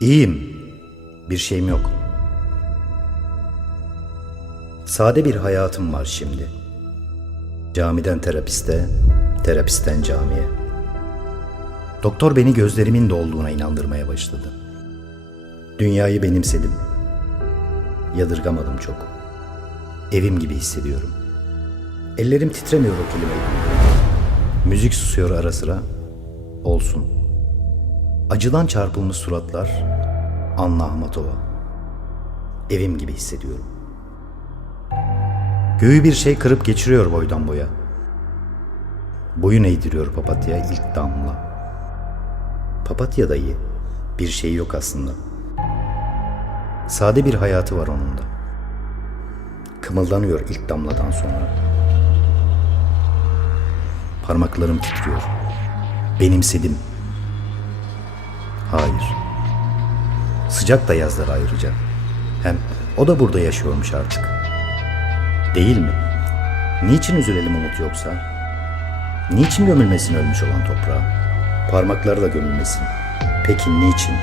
İyiyim. Bir şeyim yok. Sade bir hayatım var şimdi. Camiden terapiste, terapisten camiye. Doktor beni gözlerimin dolduğuna inandırmaya başladı. Dünyayı benimsedim. Yadırgamadım çok. Evim gibi hissediyorum. Ellerim titremiyor o kelimeyi. Müzik susuyor ara sıra. Olsun. Acıdan çarpılmış suratlar. Anna Ahmatova. Evim gibi hissediyorum. Göğü bir şey kırıp geçiriyor boydan boya. Boyun eğdiriyor papatya ilk damla. Papatya da iyi. Bir şeyi yok aslında. Sade bir hayatı var onun da. Kımıldanıyor ilk damladan sonra. Parmaklarım titriyor. Benimsedim. Hayır. Sıcak da yazlar ayrıca. Hem o da burada yaşıyormuş artık. Değil mi? Niçin üzülelim umut yoksa? Niçin gömülmesin ölmüş olan toprağa? Parmakları da gömülmesin. Peki niçin?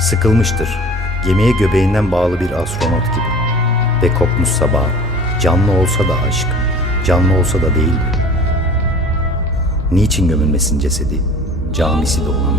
Sıkılmıştır. Gemiye göbeğinden bağlı bir astronot gibi. Ve kopmuş sabah. Canlı olsa da aşk. Canlı olsa da değil mi? Niçin gömülmesin cesedi? Camisi de olan